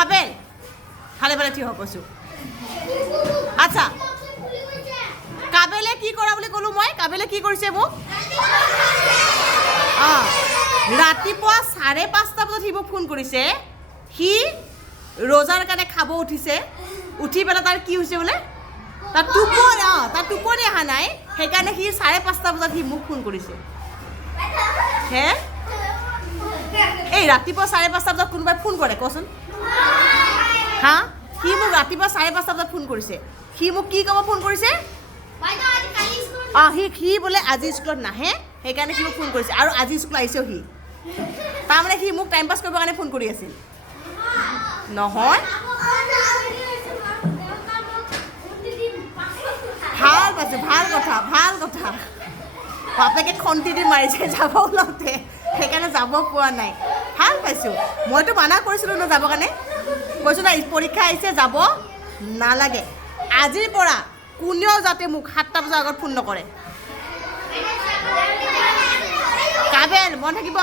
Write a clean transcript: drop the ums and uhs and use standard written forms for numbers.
কাবেল ভালে ভালে ঠিক কৈছোঁ আচ্ছা কাবেলে কি কৰা বুলি ক'লোঁ মই কাবেলে কি কৰিছে মোক অঁ ৰাতিপুৱা 5:30 বজাত সি মোক ফোন কৰিছে সি ৰোজাৰ কাৰণে খাব উঠিছে উঠি পেলাই তাৰ কি হৈছে বোলে তাৰ টোপনি অহা নাই সেইকাৰণে সি 5:30 বজাত সি মোক ফোন কৰিছে হে এই ৰাতিপুৱা 5:30 বজাত কোনোবাই ফোন কৰে কচোন হা সি মোক ৰাতিপুৱা 5:30 বজাত ফোন কৰিছে সি মোক কি ক'ব ফোন কৰিছে সি বোলে আজি স্কুলত নাহে সেইকাৰণে সি মোক ফোন কৰিছে আৰু আজি স্কুল আহিছেও সি তাৰমানে সি মোক টাইম পাছ কৰিবৰ কাৰণে ফোন কৰি আছিল নহয় ভাল পাইছে ভাল কথা বাপেকে খন্তি দি মাৰিছে যাব ওলাওঁতে সেইকাৰণে যাব পোৱা নাই ভাল পাইছোঁ মইতো মানা কৰিছিলোঁ ন যাবৰ কাৰণে কৈছোঁ না পৰীক্ষা আহিছে যাব নালাগে আজিৰ পৰা কোনেও যাতে মোক 7টা বজাৰ আগত ফোন নকৰে কাবেল মন থাকিব